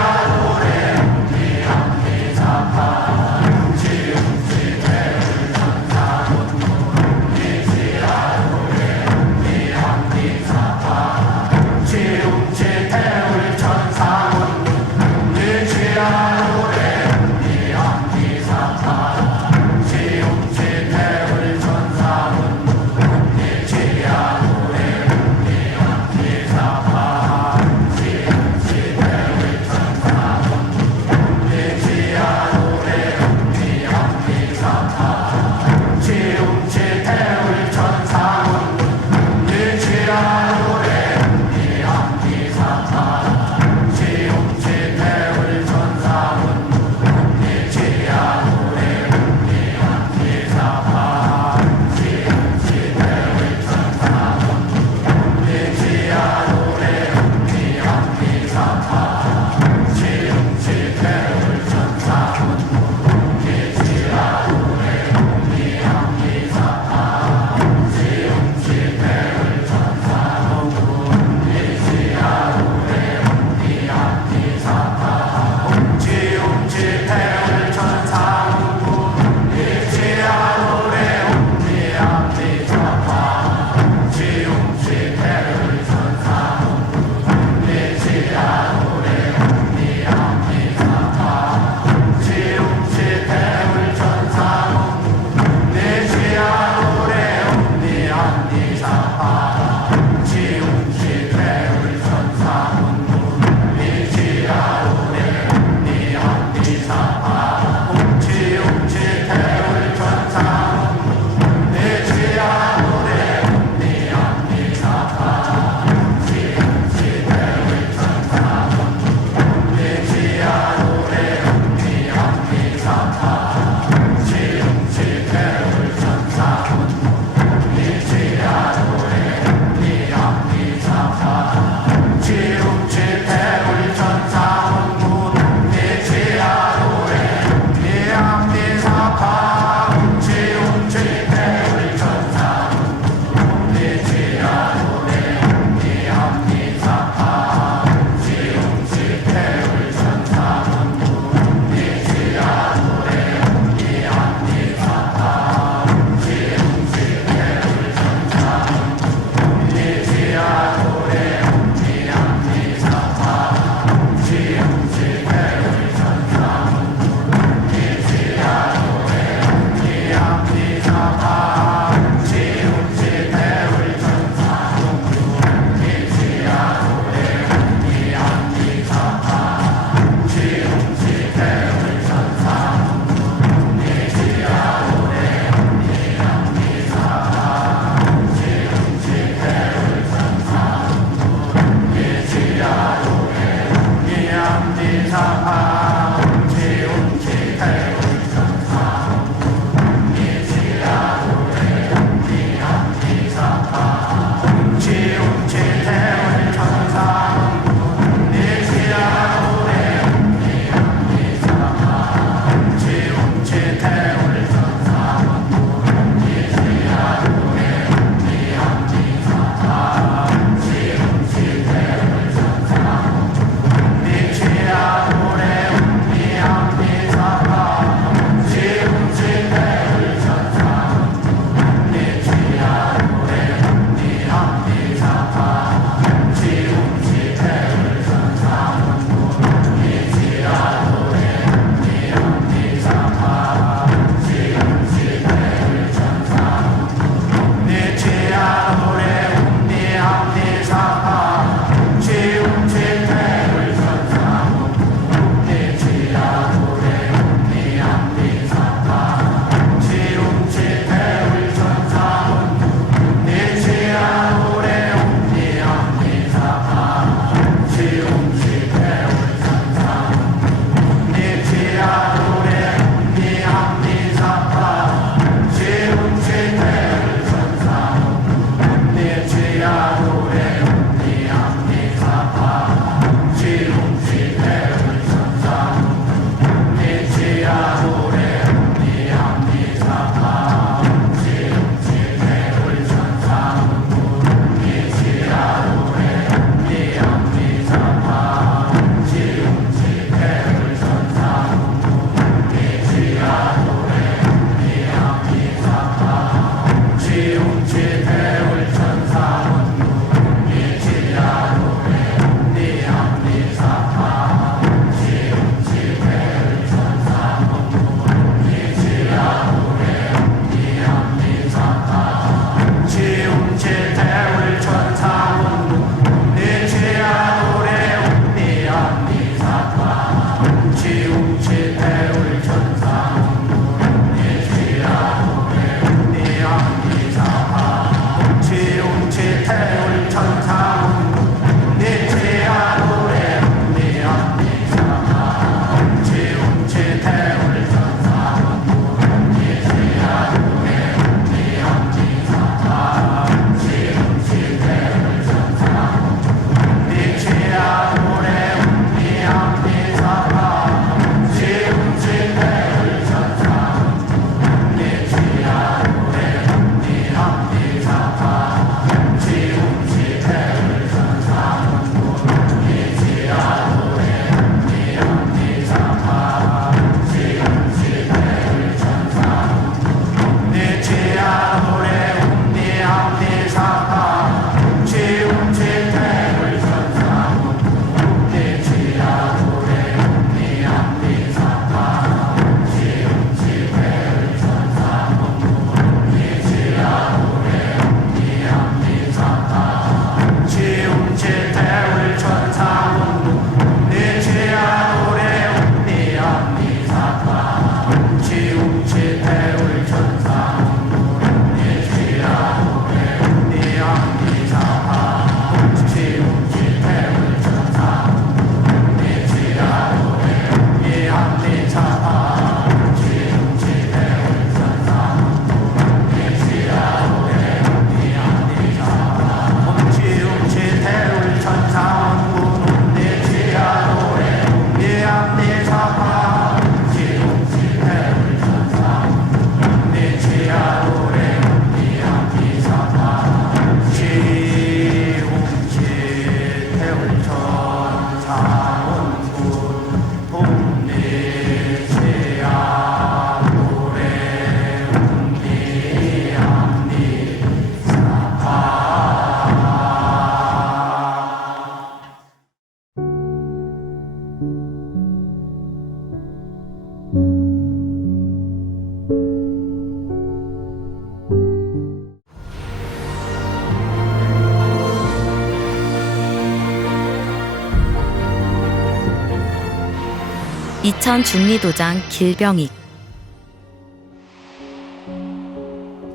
이천 중리도장 길병익.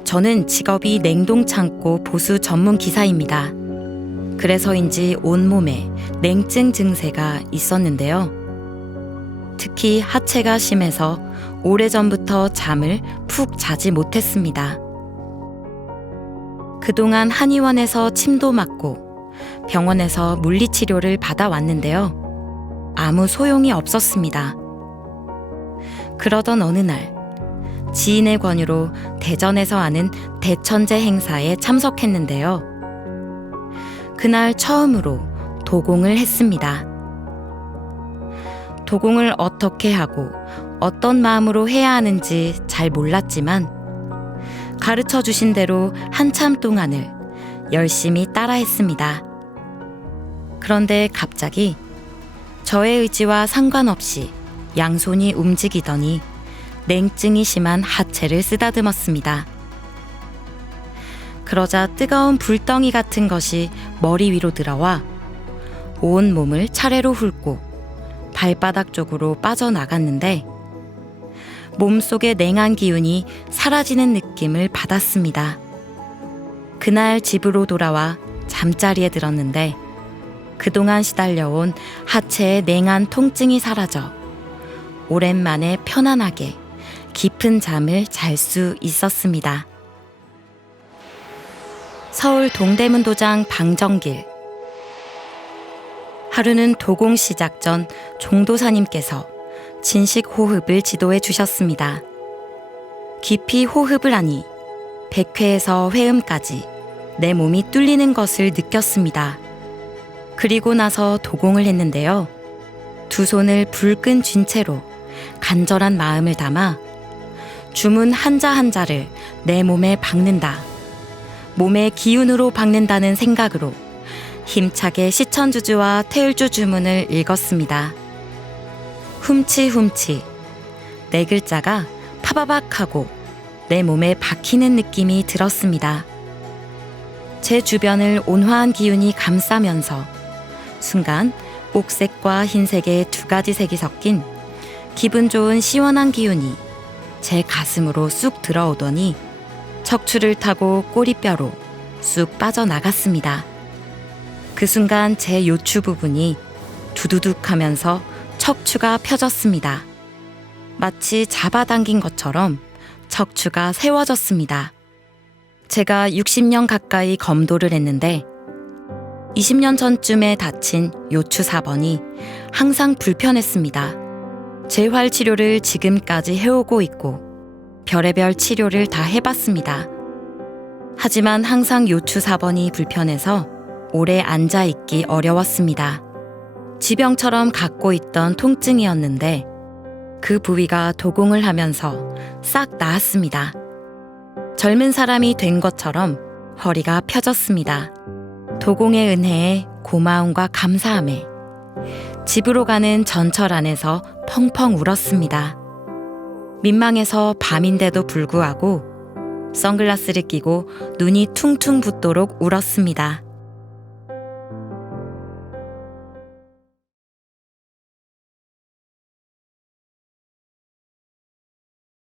저는 직업이 냉동창고 보수 전문 기사입니다. 그래서인지 온몸에 냉증 증세가 있었는데요. 특히 하체가 심해서 오래전부터 잠을 푹 자지 못했습니다. 그동안 한의원에서 침도 맞고 병원에서 물리치료를 받아왔는데요. 아무 소용이 없었습니다. 그러던 어느 날 지인의 권유로 대전에서 하는 대천제 행사에 참석했는데요. 그날 처음으로 도공을 했습니다. 도공을 어떻게 하고 어떤 마음으로 해야 하는지 잘 몰랐지만 가르쳐 주신 대로 한참 동안을 열심히 따라했습니다. 그런데 갑자기 저의 의지와 상관없이 양손이 움직이더니 냉증이 심한 하체를 쓰다듬었습니다. 그러자 뜨거운 불덩이 같은 것이 머리 위로 들어와 온 몸을 차례로 훑고 발바닥 쪽으로 빠져나갔는데 몸속의 냉한 기운이 사라지는 느낌을 받았습니다. 그날 집으로 돌아와 잠자리에 들었는데 그동안 시달려온 하체의 냉한 통증이 사라져 오랜만에 편안하게 깊은 잠을 잘 수 있었습니다. 서울 동대문도장 방정길. 하루는 도공 시작 전 종도사님께서 진식 호흡을 지도해 주셨습니다. 깊이 호흡을 하니 100회에서 회음까지 내 몸이 뚫리는 것을 느꼈습니다. 그리고 나서 도공을 했는데요. 두 손을 불끈 쥔 채로 간절한 마음을 담아 주문 한자 한자를 내 몸에 박는다. 몸의 기운으로 박는다는 생각으로 힘차게 시천주주와 태율주 주문을 읽었습니다. 훔치 네 글자가 파바박하고 내 몸에 박히는 느낌이 들었습니다. 제 주변을 온화한 기운이 감싸면서 순간 옥색과 흰색의 두 가지 색이 섞인 기분 좋은 시원한 기운이 제 가슴으로 쑥 들어오더니 척추를 타고 꼬리뼈로 쑥 빠져나갔습니다. 그 순간 제 요추 부분이 두두둑 하면서 척추가 펴졌습니다. 마치 잡아당긴 것처럼 척추가 세워졌습니다. 제가 60년 가까이 검도를 했는데 20년 전쯤에 다친 요추 4번이 항상 불편했습니다. 재활 치료를 지금까지 해오고 있고 별의별 치료를 다 해봤습니다. 하지만 항상 요추 4번이 불편해서 오래 앉아있기 어려웠습니다. 지병처럼 갖고 있던 통증이었는데 그 부위가 도공을 하면서 싹 나았습니다. 젊은 사람이 된 것처럼 허리가 펴졌습니다. 도공의 은혜에 고마움과 감사함에 집으로 가는 전철 안에서 펑펑 울었습니다. 민망해서 밤인데도 불구하고 선글라스를 끼고 눈이 퉁퉁 붓도록 울었습니다.